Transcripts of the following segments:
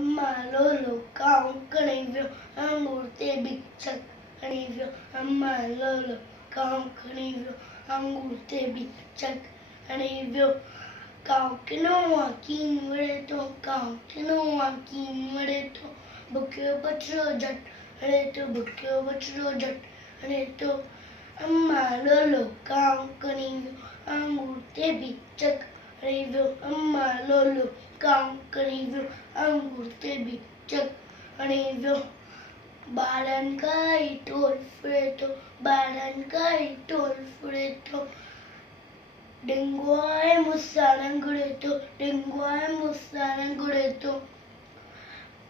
Amalolo kaung kanivyo angurte bichak kanivyo Amalolo kaung kanivyo angurte bichak kanivyo kaung kinoa kin vereto kaung kinoa kin vereto bukyo patro jat vereto bukyo patro jat vereto Amalolo kaung kanivyo angurte bichak kanivyo Amalolo kaung kanivyo angurte bichak kanivyo balan kai tol freto balan kai tol freto denguai musaran gureto denguai musaran gureto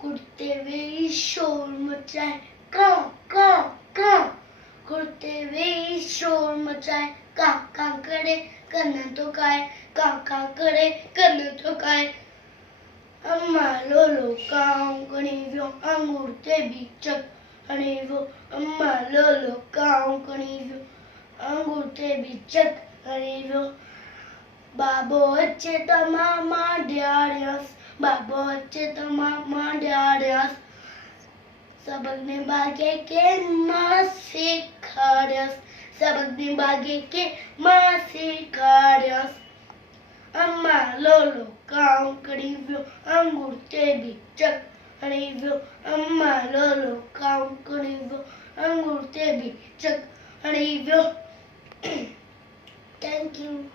kurte ve शोर मचाए कां कां कां kurte ve शोर मचाए कां कां करे करना तो काय कां कां करे करना तो काय Amalolo kaung kanivyo angurte bichak kanivyo Amalolo kaung kanivyo angurte bichak kanivyo Babo acche tamama diarias Babo acche tamama diarias सबक ने बागे के मासिकार्यस सबक ने बागे के मासिकार्यस Amalolo kaung kanivyo angurte bichak kanivyo Amalolo kaung kanivyo angurte bichak kanivyo Thank you.